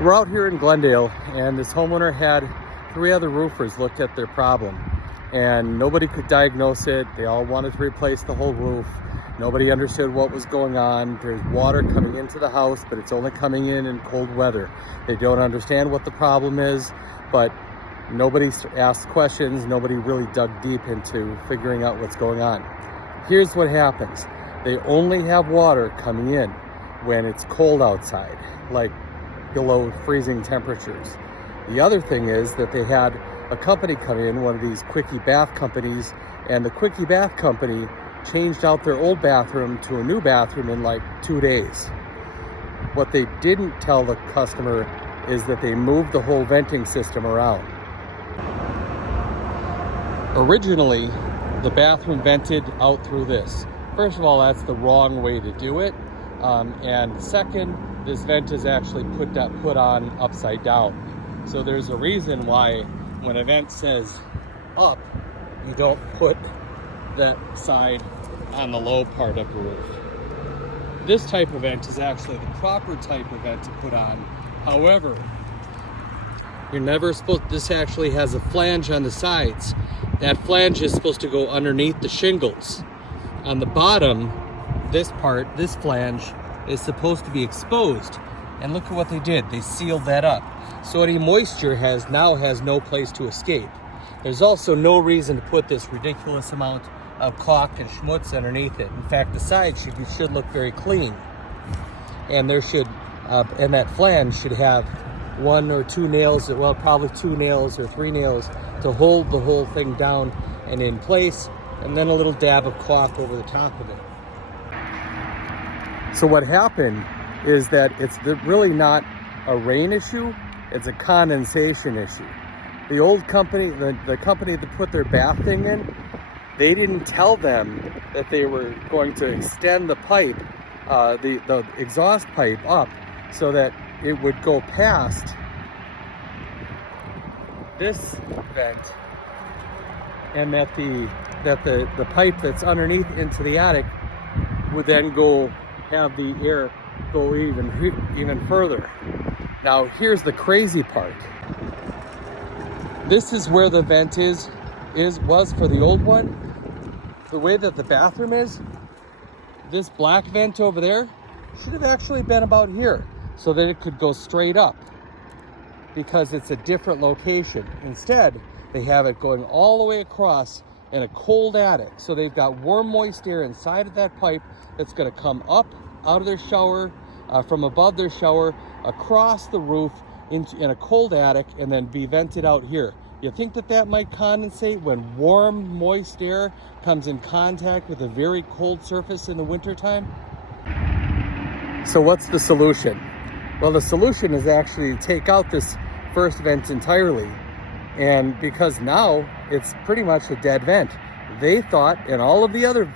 We're out here in Glendale, and this homeowner had 3 other roofers look at their problem, and nobody could diagnose it. They all wanted to replace the whole roof. Nobody understood what was going on. There's water coming into the house, but it's only coming in cold weather. They don't understand what the problem is, but nobody asked questions. Nobody really dug deep into figuring out what's going on. Here's what happens. They only have water coming in when it's cold outside, like below freezing temperatures. The other thing is that they had a company come in, one of these quickie bath companies, and the quickie bath company changed out their old bathroom to a new bathroom in like 2 days. What they didn't tell the customer is that they moved the whole venting system around. Originally, the bathroom vented out through this. First of all, that's the wrong way to do it. And second, this vent is actually put on upside down. So there's a reason why when a vent says up, you don't put that side on the low part of the roof. This type of vent is actually the proper type of vent to put on. However, you're never supposed, this actually has a flange on the sides. That flange is supposed to go underneath the shingles. On the bottom, this flange is supposed to be exposed. And look at what they did. They sealed that up. So any moisture now has no place to escape. There's also no reason to put this ridiculous amount of caulk and schmutz underneath it. In fact, the sides should look very clean. And and that flange should have 1 or 2 nails, well, probably 2 nails or 3 nails to hold the whole thing down and in place, and then a little dab of caulk over the top of it. So what happened is that it's really not a rain issue, it's a condensation issue. The old company, the company that put their bath thing in, they didn't tell them that they were going to extend the pipe, the exhaust pipe up so that it would go past this vent, and that the pipe that's underneath into the attic would then have the air go even further. Now here's the crazy part. This is where the vent was for the old one. The way that the bathroom is, this black vent over there should have actually been about here so that it could go straight up, because it's a different location. Instead, they have it going all the way across in a cold attic. So they've got warm, moist air inside of that pipe that's going to come up out of their shower, from above their shower, across the roof in a cold attic, and then be vented out here. You think that might condensate when warm, moist air comes in contact with a very cold surface in the wintertime? So what's the solution? Well, the solution is actually to take out this first vent entirely. And because now it's pretty much a dead vent. They thought, and all of the other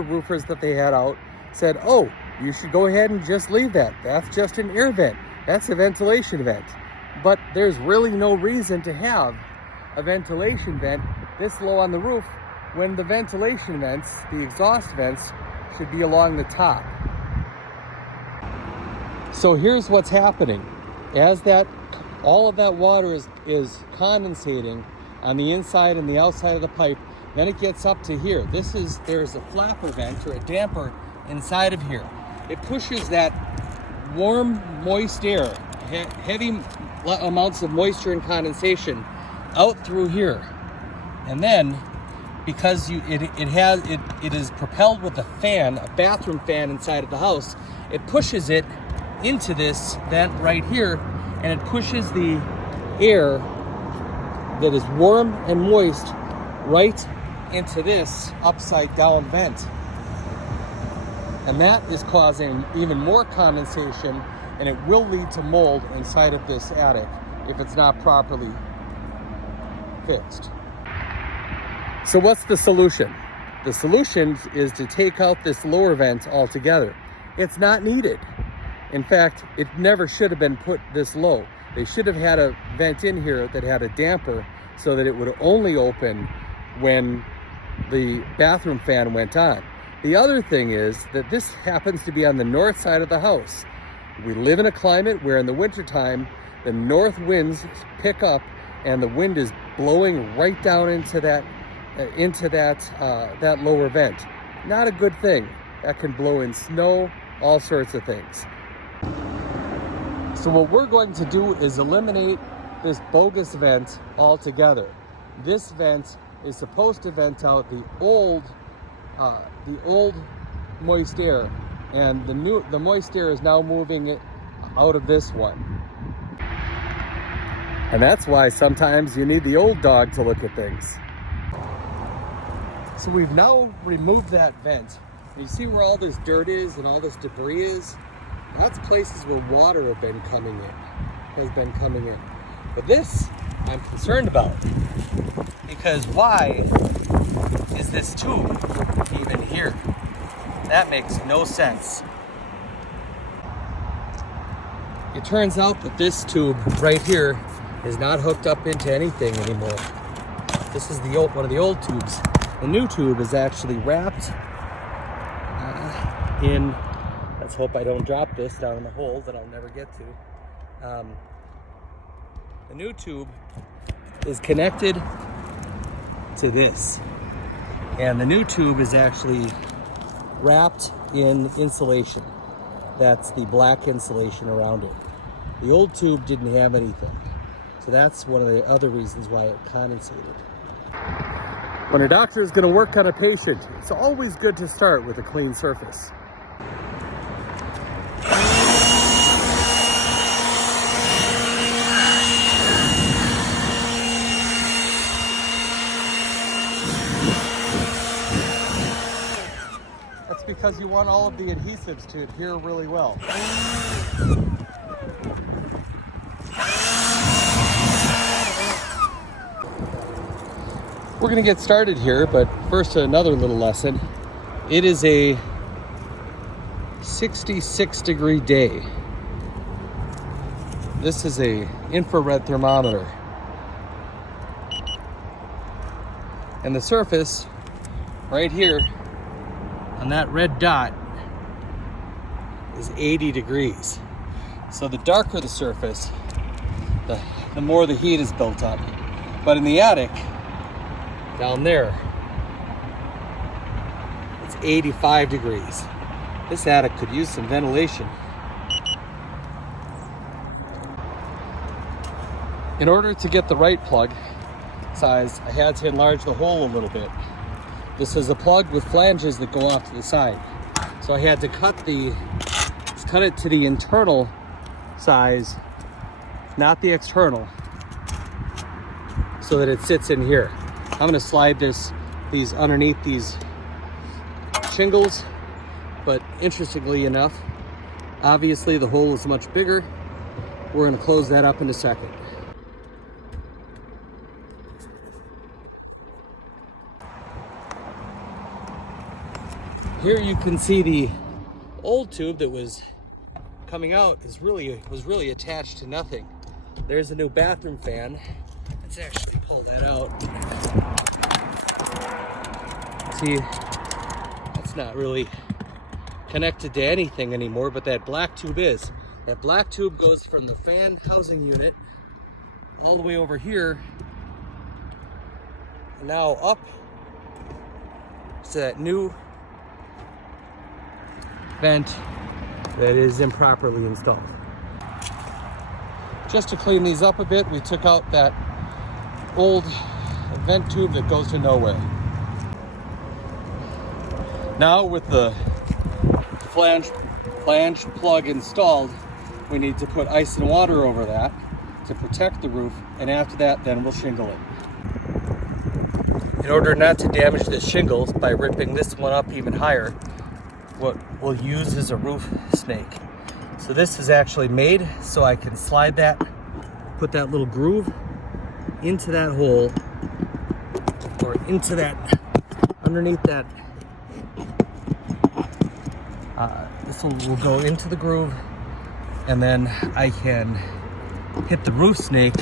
roofers that they had out said, oh, you should go ahead and just leave that. That's just an air vent. That's a ventilation vent. But there's really no reason to have a ventilation vent this low on the roof when the ventilation vents, the exhaust vents, should be along the top. So here's what's happening. As all of that water is condensating on the inside and the outside of the pipe, then it gets up to here. There's a flapper vent or a damper inside of here. It pushes that warm, moist air, heavy amounts of moisture and condensation out through here. And then, because it is propelled with a fan, a bathroom fan inside of the house, it pushes it into this vent right here, and it pushes the air that is warm and moist right into this upside down vent. And that is causing even more condensation, and it will lead to mold inside of this attic if it's not properly fixed. So what's the solution? The solution is to take out this lower vent altogether. It's not needed. In fact, it never should have been put this low. They should have had a vent in here that had a damper so that it would only open when the bathroom fan went on. The other thing is that this happens to be on the north side of the house. We live in a climate where in the wintertime, the north winds pick up and the wind is blowing right down into that lower vent. Not a good thing. That can blow in snow, all sorts of things. So what we're going to do is eliminate this bogus vent altogether. This vent is supposed to vent out the old moist air, and the moist air is now moving it out of this one. And that's why sometimes you need the old dog to look at things. So we've now removed that vent. You see where all this dirt is and all this debris is? That's places where water has been coming in. But this, I'm concerned about. Because why is this tube even here? That makes no sense. It turns out that this tube right here is not hooked up into anything anymore. This is one of the old tubes. The new tube is actually wrapped in, let's hope I don't drop this down in the hole that I'll never get to. The new tube is connected to this. And the new tube is actually wrapped in insulation. That's the black insulation around it. The old tube didn't have anything. So that's one of the other reasons why it condensated. When a doctor is going to work on a patient, it's always good to start with a clean surface. That's because you want all of the adhesives to adhere really well. We're going to get started here, but first another little lesson. It is a 66-degree day. This is a infrared thermometer. And the surface right here on that red dot is 80 degrees. So the darker the surface, the more the heat is built up. But in the attic, down there, it's 85 degrees. This attic could use some ventilation. In order to get the right plug size, I had to enlarge the hole a little bit. This is a plug with flanges that go off to the side. So I had to cut it to the internal size, not the external, so that it sits in here. I'm going to slide these underneath these shingles, but interestingly enough, obviously the hole is much bigger. We're going to close that up in a second. Here you can see the old tube that was coming out was really attached to nothing. There's a new bathroom fan. Let's actually pull that out. See, that's not really connected to anything anymore, but that black tube is. That black tube goes from the fan housing unit all the way over here, and now up to that new vent that is improperly installed. Just to clean these up a bit, we took out that old vent tube that goes to nowhere. Now with the flange plug installed, we need to put ice and water over that to protect the roof, and after that then we'll shingle it. In order not to damage the shingles by ripping this one up even higher, what we'll use is a roof snake. So this is actually made so I can slide that, put that little groove into that hole, or into that, underneath that. This will go into the groove, and then I can hit the roof snake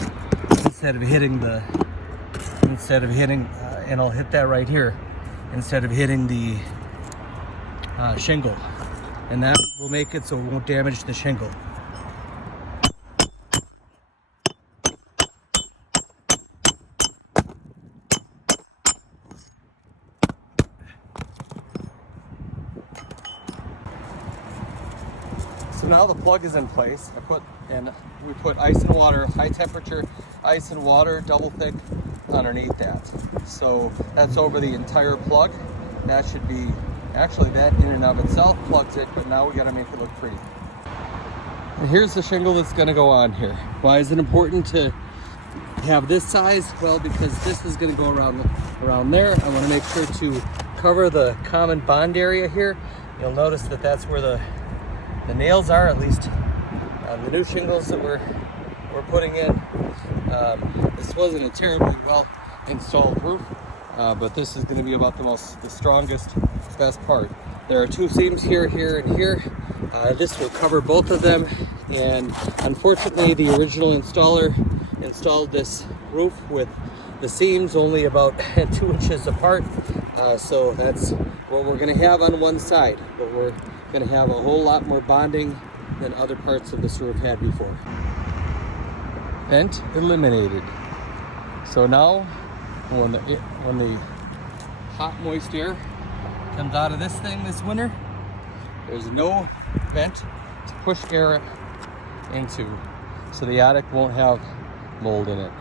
instead of hitting, and I'll hit that right here instead of hitting the shingle, and that will make it so it won't damage the shingle. now the plug is in place. We put ice and water, high temperature ice and water, double thick underneath that. So that's over the entire plug. That should be, actually that in and of itself plugs it, but now we gotta make it look pretty. And here's the shingle that's gonna go on here. Why is it important to have this size? Well, because this is gonna go around there. I wanna make sure to cover the common bond area here. You'll notice that that's where the nails are, at least on the new shingles that we're putting in. This wasn't a terribly well installed roof, but this is going to be about the strongest, best part. There are two seams here, and here. This will cover both of them, and unfortunately the original installer installed this roof with the seams only about 2 inches apart. So that's what we're going to have on one side, but we're going to have a whole lot more bonding than other parts of this roof had before. Vent eliminated. So now when the hot moist air comes out of this thing this winter, there's no vent to push air into, so the attic won't have mold in it.